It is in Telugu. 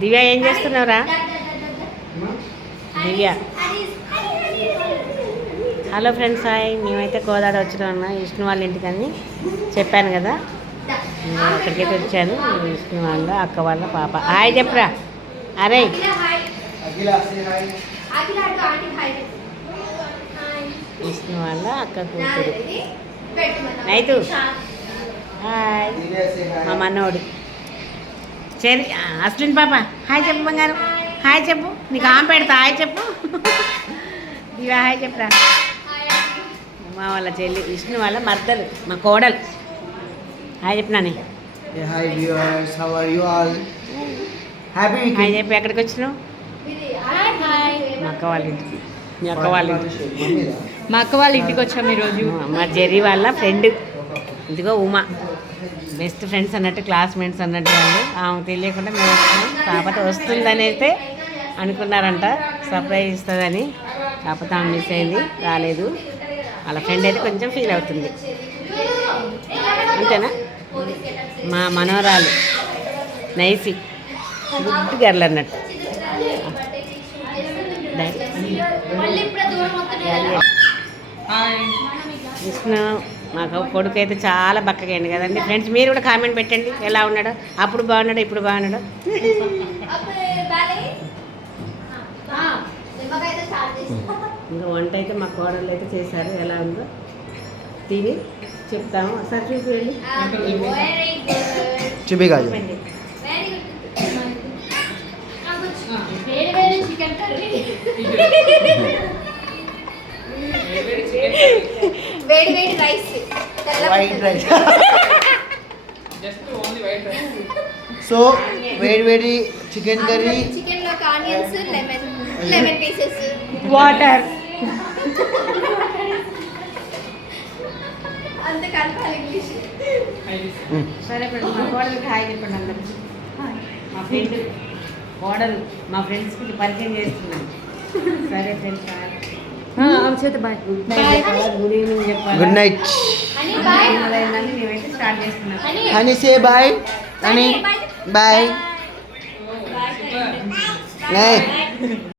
దివ్య ఏం చేస్తున్నావురా? దివ్య హలో ఫ్రెండ్స్, హాయ్. మేమైతే గోదావరి వచ్చినా విష్ణు వాళ్ళ ఇంటికని చెప్పాను కదా, అక్కడికైతే వచ్చాను. విష్ణు వాళ్ళ అక్క వాళ్ళ పాప. హాయ్ చెప్పరా. అరే విష్ణు వాళ్ళ అక్క కూతురు నైతు. హాయ్ మా మనోడు. సరే అశ్విన్ పాప హాయ్ చెప్పు బంగారు. హాయ్ చెప్పు, నీకు ఆమె పెడతా. హాయ్ చెప్పు. ఇవా హాయ్ చెప్పరా. మా వాళ్ళ చెల్లి విష్ణు వాళ్ళ మర్దలు, మా కోడలు. హాయ్ చెప్పినాని. Hi viewers, how are you all? Happy weekend. Hi చెప్పి ఎక్కడికి వచ్చినావు? మా అక్క వాళ్ళ ఇంటికి. మీ అక్క వాళ్ళ ఇంటికి. మా అక్క వాళ్ళ ఇంటికి వచ్చాము ఈరోజు. మా జెర్రీ వాళ్ళ ఫ్రెండ్. ఇదిగో ఉమా, బెస్ట్ ఫ్రెండ్స్ అన్నట్టు, క్లాస్మేట్స్ అన్నట్టు వాళ్ళు. ఆమె తెలియకుండా మేము వచ్చినాం. కాకపోతే వస్తుందని అయితే అనుకున్నారంట, సర్ప్రైజ్ ఇస్తుందని. కాకపోతే ఆమె మిస్ అయింది, రాలేదు. వాళ్ళ ఫ్రెండ్ అయితే కొంచెం ఫీల్ అవుతుంది. అంతేనా? మా మనోరాలు నైసి, గుడ్ గర్ల్ అన్నట్టు. విష్ణు మాకు కొడుకు అయితే చాలా బక్కగా అయింది కదండి ఫ్రెండ్స్. మీరు కూడా కామెంట్ పెట్టండి ఎలా ఉన్నాడో. అప్పుడు బాగున్నాడో ఇప్పుడు బాగున్నాడో. ఇంకా వంట అయితే మా కోడళ్ళు అయితే చేశారు. ఎలా ఉందో తిని చెప్తాము. ఒకసారి చూసి వెళ్ళి చూపిగాలి. White rice. సో వేడి వేడి చికెన్ కర్రీ, చికెన్ లో ఆనియన్స్, లెమన్ పీసెస్, వాటర్. అంత కలపాలి ఇంగ్లీష్. సరే ఫ్రెండ్స్, మా కోడలికి హాయ్ చెప్పండి అందరూ. మా ఫ్రెండ్ కోడలు మా ఫ్రెండ్స్కి పరిచయం చేస్తున్నాను. సరే ఫ్రెండ్స్, బాయ్. గుడ్ ఈవినింగ్ చెప్పాలి. Good night. అని బాయ్. మేమైతే స్టార్ట్ చేస్తున్నాం. Honey say bye. Honey bye. Bye.